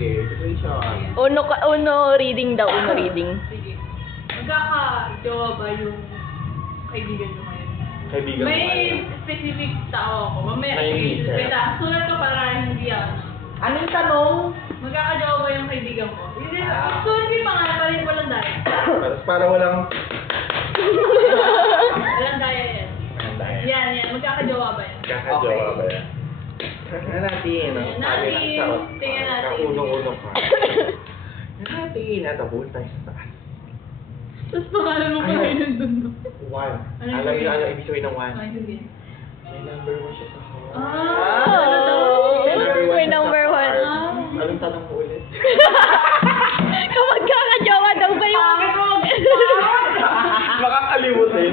sige. Situation. Uno reading daw, uno reading. Sige. Magkakajowa ba yung kaibigan nyo ngayon? Kaibigan May mo ngayon. specific tao ako. Mamaya, May reason. wait lang. Sulat ko para hindi ako. Anong tanong? Magkakajowa ba yung kaibigan ko? Sulat ko yung pangalan pa rin walang daya. Para walang... Walang daya yan. Yan. Magkakajowa ba yan? Kakajowa ba yan? Tingnan natin. Tingnan natin. Tingnan natin. Kaunong-unong ka. Tingnan natin. Natabul tayo sa taas. Tapos pangalan mo pa rin nandun. One. Ano Alam yun? niyo, ano ibig sabihin ng one? Ay, sige. May number one siya sa heart. Ano daw? May number one. Anong tanong mo ulit? Kung magkakajowa daw ba yung... Makakalimutin.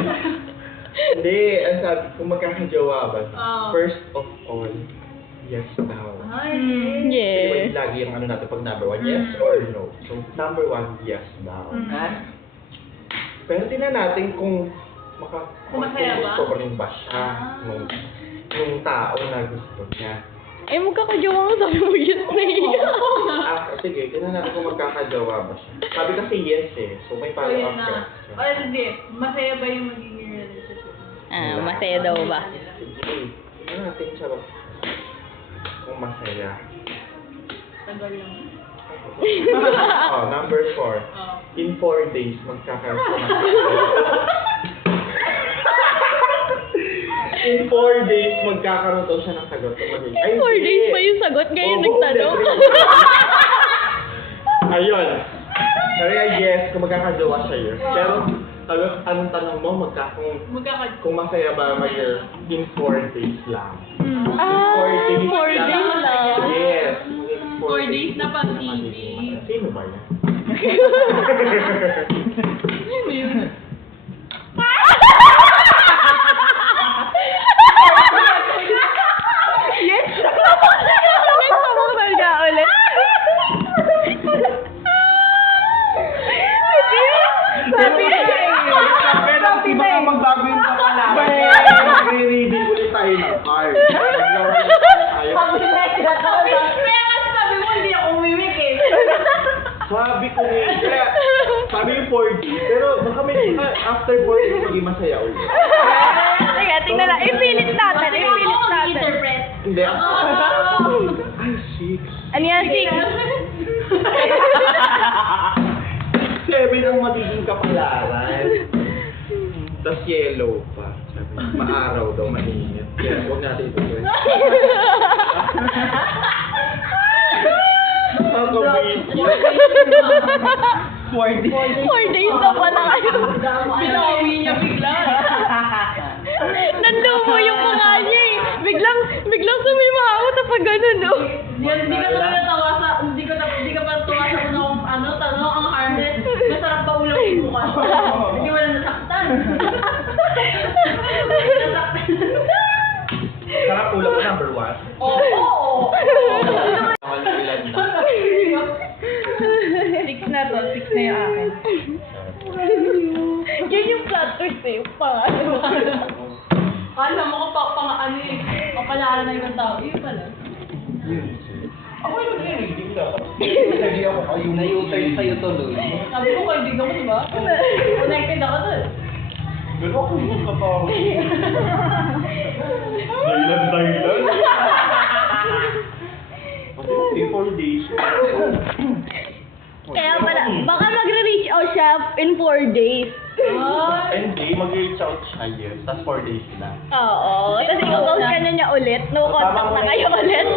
Hindi, ang sabi, kung magkakajowa ba, Oo. first of all, yes daw. Ay, Kasi Yeah. lagi yung ano natin pag number one, yes or no. So, number one, yes daw. Ha? Pero tingnan natin kung Kung masaya ba? gusto ko rin ba siya nung tao na gusto niya. Ay, magkakajowa nga sabi mo yes na Sige, tingnan natin kung magkakajowa ba siya. Sabi kasi yes eh, so may so follow-up yun na. question. Ay, hindi. Masaya ba yung magiging relationship? Masaya daw ba? Sige, tingnan natin siya ba kung masaya. Tagal lang. Number 4. Oo. In 4 days, magkakaroon siya ng In 4 days, magkakaroon daw siya ng sagot. Ay, 4 days hindi. pa yung sagot, ngayon Oo, nagtanong. Ayun. Kaya yes, kung magkakajowa siya yun. Pero, anong tanong mo, kung masaya ba in 4 days lang? Ah, 4 days 4 days lang. Yes. 4 days na pag-ibig. Sino ba yan? Ano yun? Yes! Nagpapakal ka ulit. Sabi na Pero baka magbago yung kapalaran. Magre-reading ulit tayo ng card. Kaya kasi sabi mo, hindi ako umimik eh. Sabi ko eh, kaya sabi yung 4 days, pero baka may after 4 days maging masaya ulit. Teka, tingnan na. Ipilit natin. Kasi Ipilit ako natin. interpret. Hindi. Ay, 6. Ano yan, Sig? 7 ang magiging kapalaran. Tapos yellow pa. Sabi, maaraw daw, mainit. Kaya huwag natin ito. Nakakabit. 4 days. 4 days na pala kayo. Pinawi niya bigla. Nandumo yung mukha niya eh. Biglang sumimahaw na pag gano'n, no? Hindi ka talaga tawa sa, hindi ka pa tawa sa unang tanong, ang harness. Masarap pa ulam yung mukha. Hindi wala nasaktan. Nasaktan. Sarap ulam ko number 1. Oo. Ilan na? 6 na to. 6 na yung akin. Yan yung plot twist eh. Pangalan. Alam mo ko pa ano eh. Kapalaran na ibang tao. Yun pala. Ako yung nag-reading na. Hindi ako kayo. Na-u-turn sa'yo tuloy. Sabi ko kaibigan mo, diba? Connected ako dun. Pero ako yung katawag. Dahilan. Kasi 4 days. Kaya pala, baka magre-reach out siya in 4 days. Hindi, mag-reach out siya yes. Tapos 4 days lang. Oo. Tapos i-call ka niya ulit. No contact na kayo ulit.